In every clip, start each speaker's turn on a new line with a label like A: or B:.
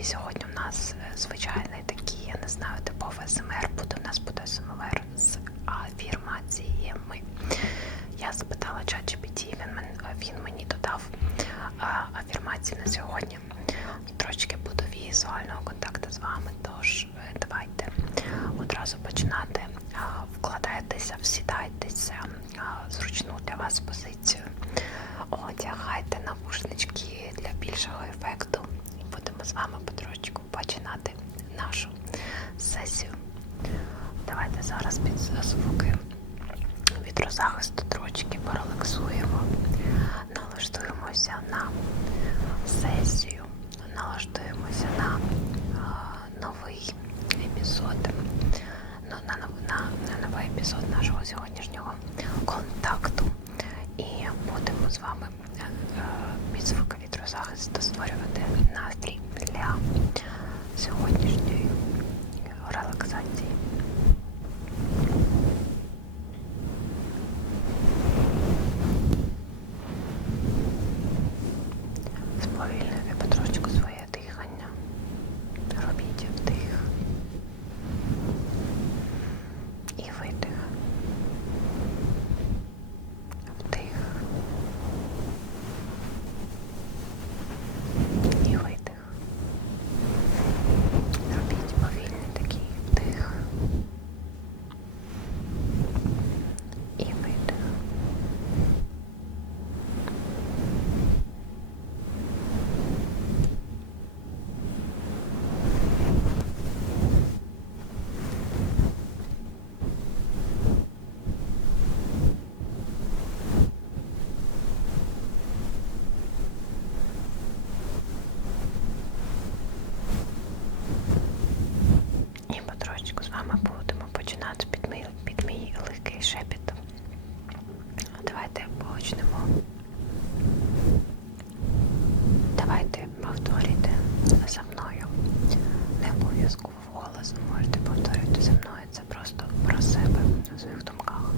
A: І сьогодні у нас е, звичайний такий, я не знаю, типовий СМР буде. У нас буде СМР з афірмаціями. Я запитала ChatGPT, він, він мені додав афірмації на сьогодні. Трошки буду візуального контакту з вами, тож е, давайте одразу починати. Вкладайтеся, всідайтеся зручну для вас позицію. Одягайте навушнички для більшого ефекту. Будемо з вами потрошечку починати нашу сесію. Давайте зараз під звуки вітрозахисту трошки порелаксуємо, налаштуємося на сесію, налаштуємося на новий епізод, ну, на, на, на новий епізод нашого сьогоднішнього контакту. І будемо з вами е, е, під звуки вітрозахисту створювати настрій для сьогоднішньої релаксації. Сповільнити потрошечку своє дихання. Робіть вдих і видих. Вдих. І видих. Робіть повільний такий вдих. І видих. І потрошечку з вами будемо починати під мій, під мій легкий шепіт. Давайте почнемо. Давайте повторюйте за мною. Не обов'язково голос можете повторювати за мною. Це просто про себе у своїх думках.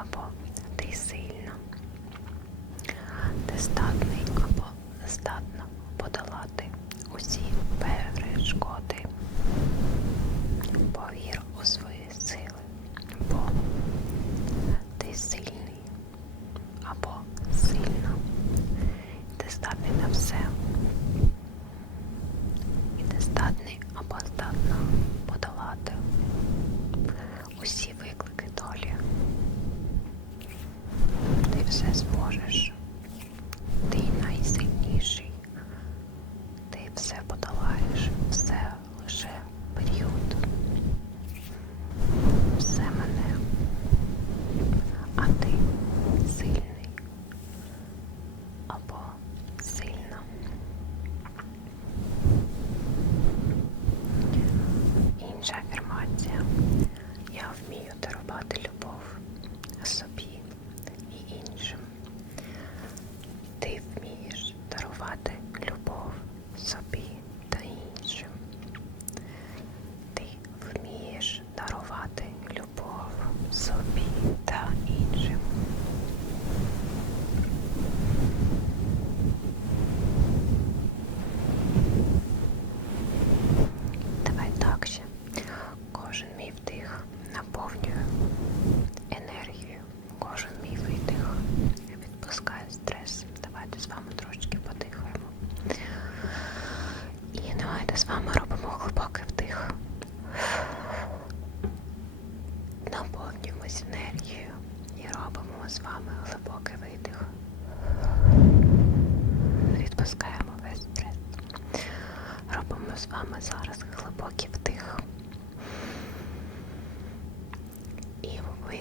A: Або ти сильно, Ти здатний або здатна подолати усі перешкоди.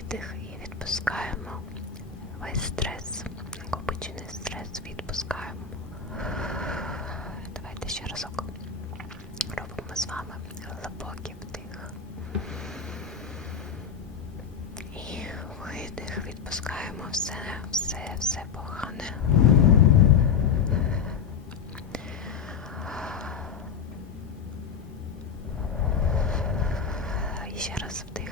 A: видих і відпускаємо весь стрес, накопичений стрес відпускаємо. Давайте ще разок робимо з вами глибокий вдих. І видих, відпускаємо все, все, все погане. Ще раз вдих.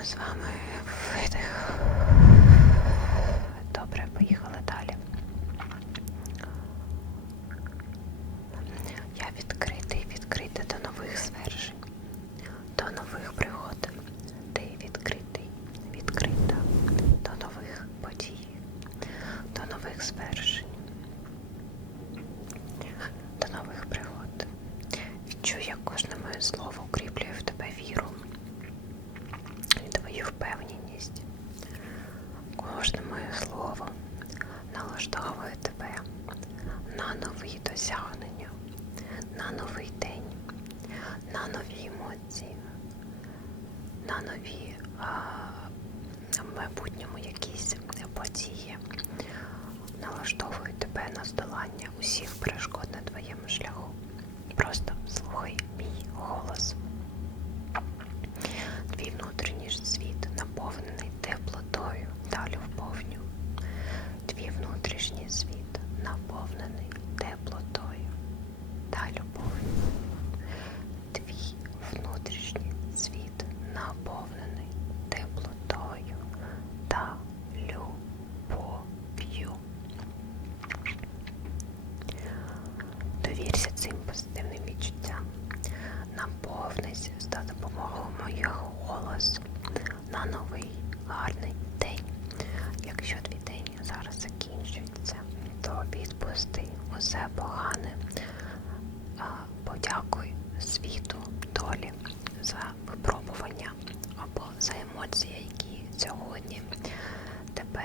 A: Ми з вами видих. Добре, поїхали далі. їх голос на новий гарний день. Якщо твій день зараз закінчується, то відпусти усе погане. Подякуй світу, долі за випробування або за емоції, які сьогодні тебе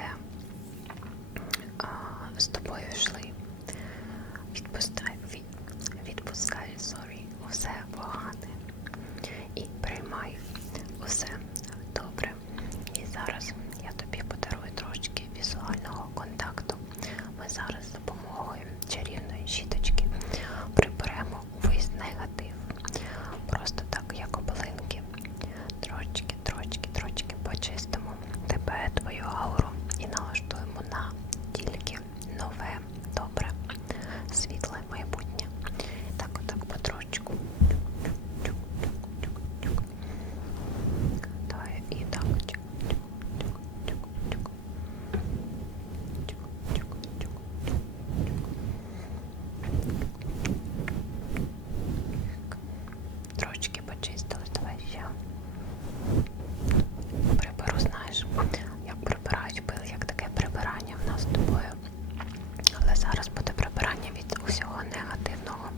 A: Зараз буде прибирання від усього негативного,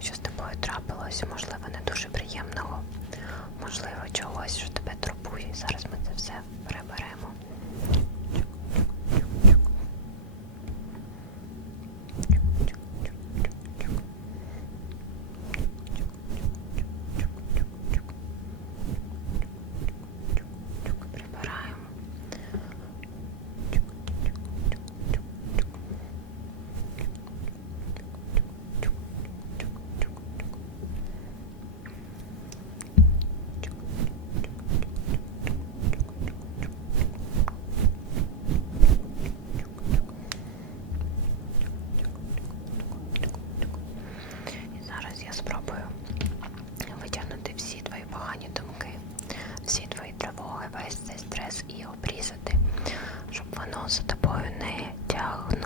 A: що з тобою трапилось, можливо, не дуже приємного, можливо, чогось, що тебе турбує. Зараз ми це все приберемо. за тобою не тягне.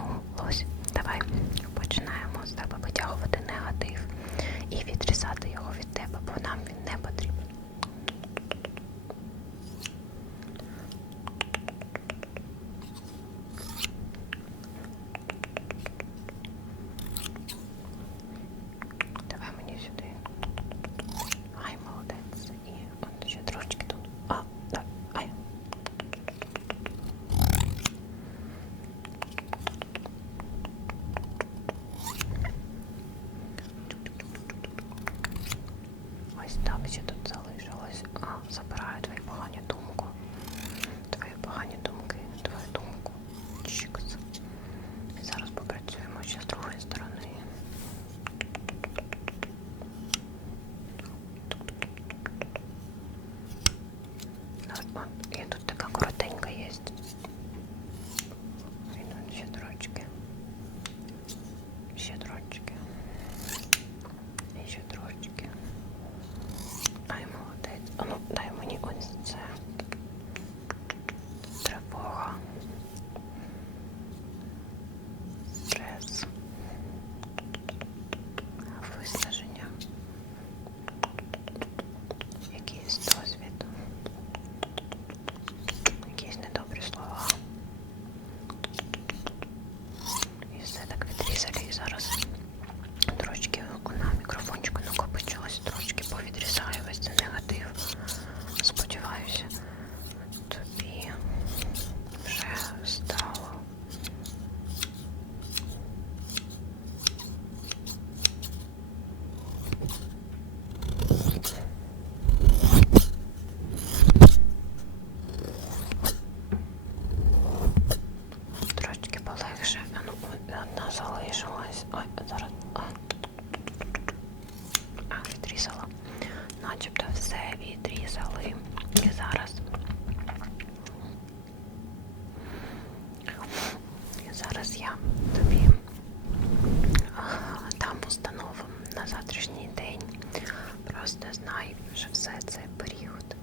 A: майже все цей період.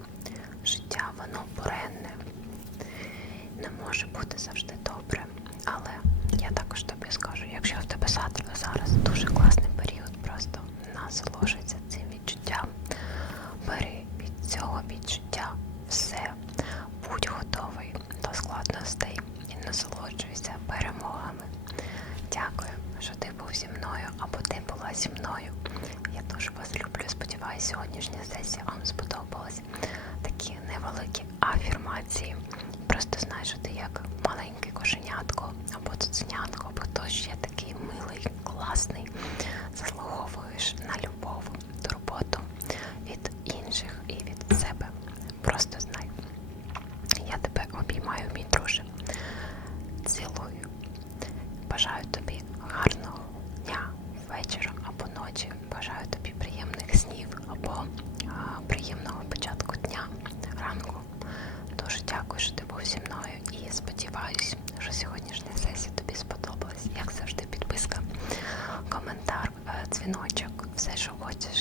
A: Життя воно буренне, не може бути завжди добре. Але я також тобі скажу, якщо в тебе зараз дуже класний період, просто насолоджуйся цим відчуттям, бери від цього відчуття все, будь готовий до складностей і насолоджуйся перемогами. Дякую, що ти був зі мною або ти була зі мною сьогоднішня сесія вам сподобалась. Такі невеликі афірмації. Просто знай, що ти як маленьке кошенятко або цуценятко, або хтось ще такий милий, класний. Заслуговуєш на любов, турботу від інших і від себе. Просто знай. Я тебе обіймаю, мій друже. Цілую. Бажаю тобі гарного дня, вечора або ночі. Бажаю тобі або приємного початку дня, ранку. Дуже дякую, що ти був зі мною і сподіваюсь, що сьогоднішня сесія тобі сподобалась. Як завжди, підписка, коментар, е, дзвіночок, все, що хочеш.